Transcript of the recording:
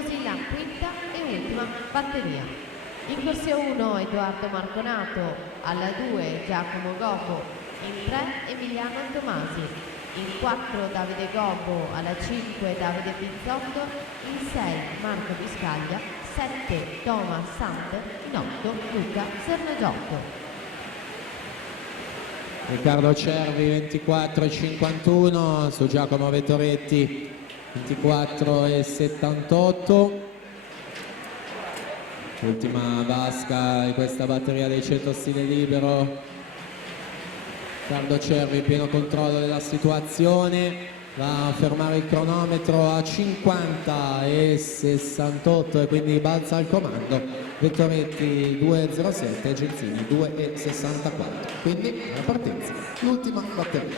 così la quinta e ultima batteria. In corsia 1 Edoardo Marconato, alla 2 Giacomo Gobbo, in 3 Emiliano Tomasi, in 4 Davide Gobbo, alla 5 Davide Pizzotto, in 6 Marco Biscaglia, 7 Thomas Sant, in 8 Luca Sernagiotto. Riccardo Cervi 24,51 su Giacomo Vettoretti 24,78. Ultima vasca di questa batteria dei 100 stile libero. Riccardo Cervi in pieno controllo della situazione, va a fermare il cronometro a 50,68 e quindi balza al comando. Vettoretti 2,07 e Genzini 2,64, quindi la partenza, l'ultima batteria.